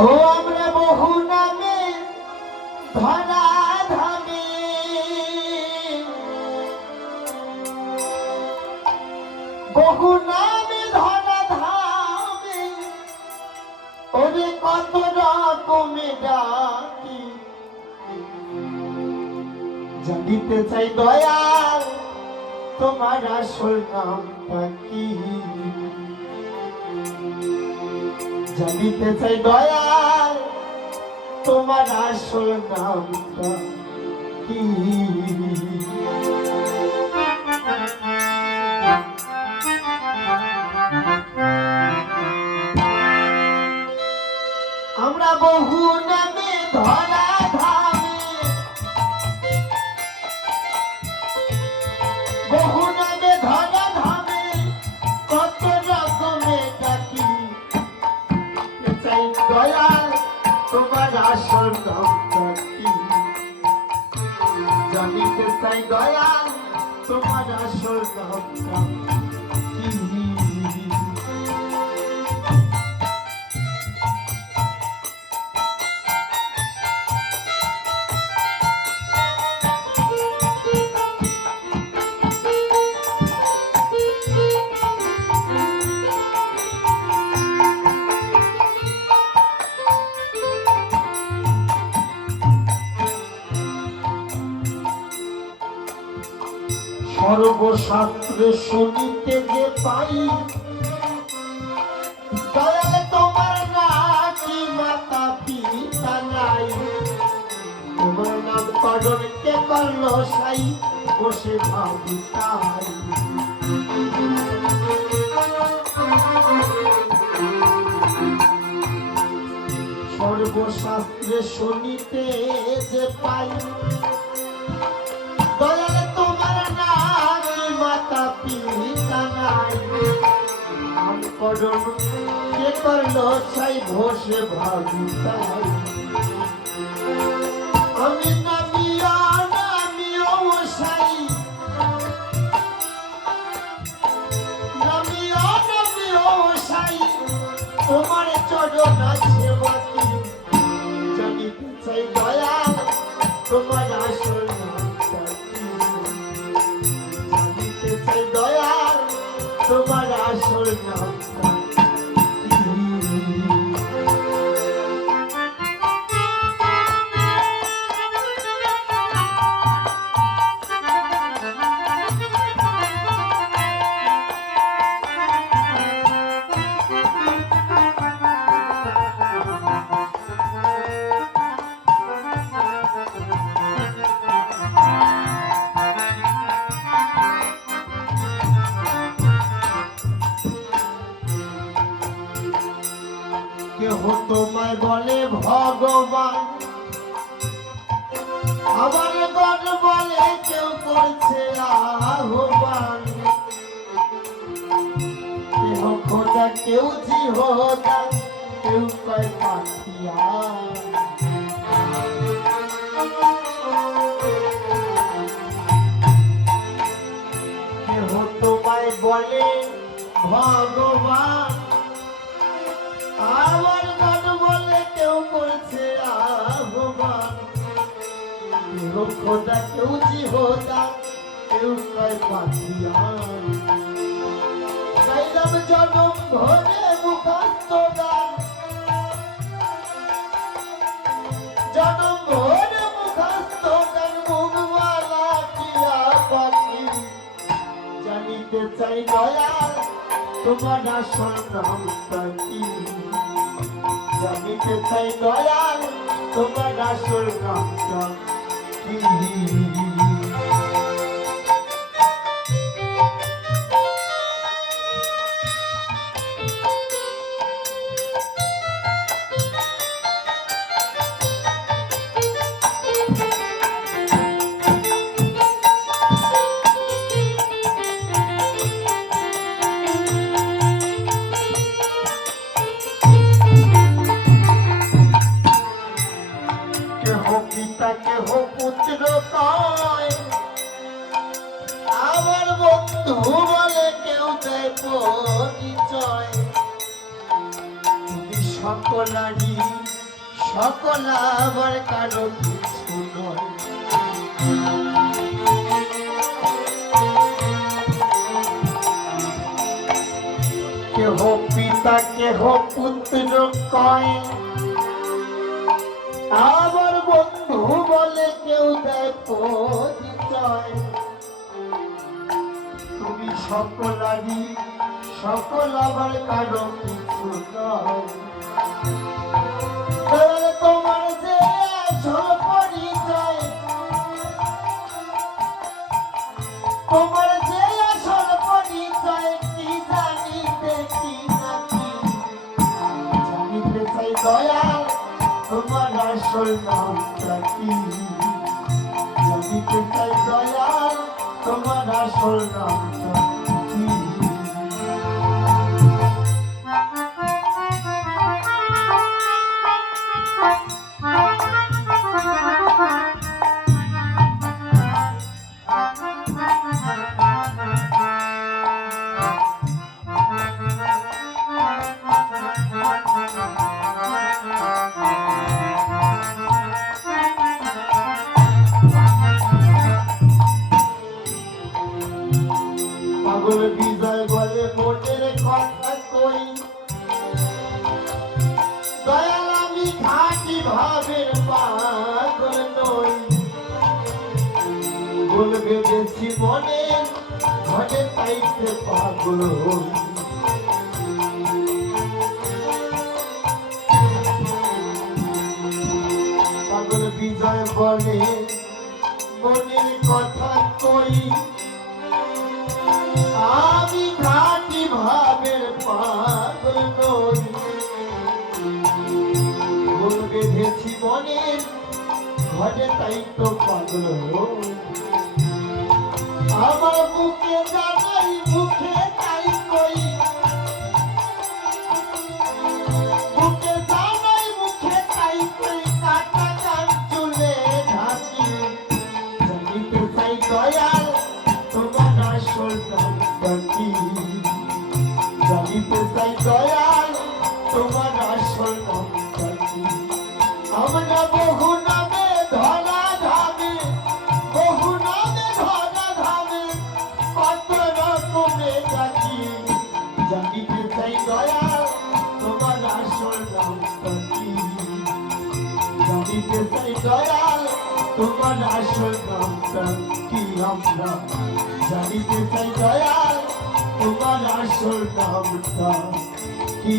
ও আমরা বহু নামে ধরা ধামে বহু নামে ধরা ধামে ওরে কত রকমে ডাকি জানিতে চাই দয়াল তোমার আসল নামটা কি জানিতে চাই দয়াল তোমার আসল নামটা কি আমরা বহু নামে ধরা ধামে বহু নামে ধরা ধামে কত রকমের ডাকি চাই দয়াল তোমার আসল নামটা কি জানিতে চাই দয়াল তোমার আসল নামটা কি সর্বশাস্ত্রে শুনিতে যে পাই দয়াল তোমার নাকি মাতা পিতা নাই তোমার নাম কজন কে করলো সাই বসে ভাবি তাই সর্বশাস্ত্রে শুনিতে যে পাই দয়াল তোমার নাকি মাতা পিতা নাই নাম করণ কে করলো সাই বসে ভাবি তাই আমি নামিও সাই নামিও সাই তোমার চরণ আছে বাকি জানিতে চাই দয়াল তোমার আসল নামটা কি জানিতে চাই দয়াল তোমার আসল নামটা কেহ তোমায় বলে ভগবান আমার গণ বলে কেউ করছে আহ্বান কেহ খোদা কেউ জিহোদা কেউ কয় পাঠিয়া কেহ তোমায় বলে ভগবান আমার মন বলে কেউ করছে আহ্বান কেউ খোদা কেউ জিহোদা কেউ কয় পাঠিয়ান গাইলাম জনম ভরে মুখাস্ত গান জনম ভরে মুখাস্ত গান মুখমালা কিয়া পাখি জানিতে চাই দয়াল তোমার আসল নামটা কি জানিতে চাই দয়াল তোমার আসল নামটা কি পিতা কেহ পুত্র কয় আমার বন্ধু বলে কেউ দেয় পরিচয় তুমি সকলারই সকল আবার কারো কিছু নয়। কেহ পিতা কেহ পুত্র কয়, আবার বন্ধু বলে কেউ দেয় পরিচয়। তুমি সকলারই সকল আবার কারো কিছু নয়। তোমার যে আসল পরিচয়, তোমার যে আসল পরিচয় কি জানিতে কি নাকি জানিতে চাই দয়াল, তোমার আসল নামটা কি জানিতে চাই দয়াল, তোমার আসল নামটা কি। পাগল বিজয় বলে মোটের কথা কই, দয়াল আমি খাঁটি ভাবের পাগল নই। বলবে বেশি মনে ঘরে তাইতে পাগল হই। পাগল বিজয় বলে মনের কথা কই, আমি খাঁটি ভাবের পাগল নই। ভুল বেঁধেছি মনের ঘটে তাই তো পাগল হই। আমার বুকে জানাই মুখে তাই কই, বুকে জানাই মুখে তাই কই, কাটা কান চুলে ঢাকি জানিতে চাই দয়াল, তোমার আসল নামটা কি জানিতে চাই দয়াল, তোমার আসল নামটা কি। আমরা বহু নামে ধরা ধামে, বহু নামে ধরা ধামে কত রকমে ডাকি জানিতে চাই দয়াল, তোমার আসল নামটা কি জানিতে চাই দয়াল, তোমার আসল নামটা কি। আমরা জানিতে চাই দয়াল, তোমার আসল নামটা কি।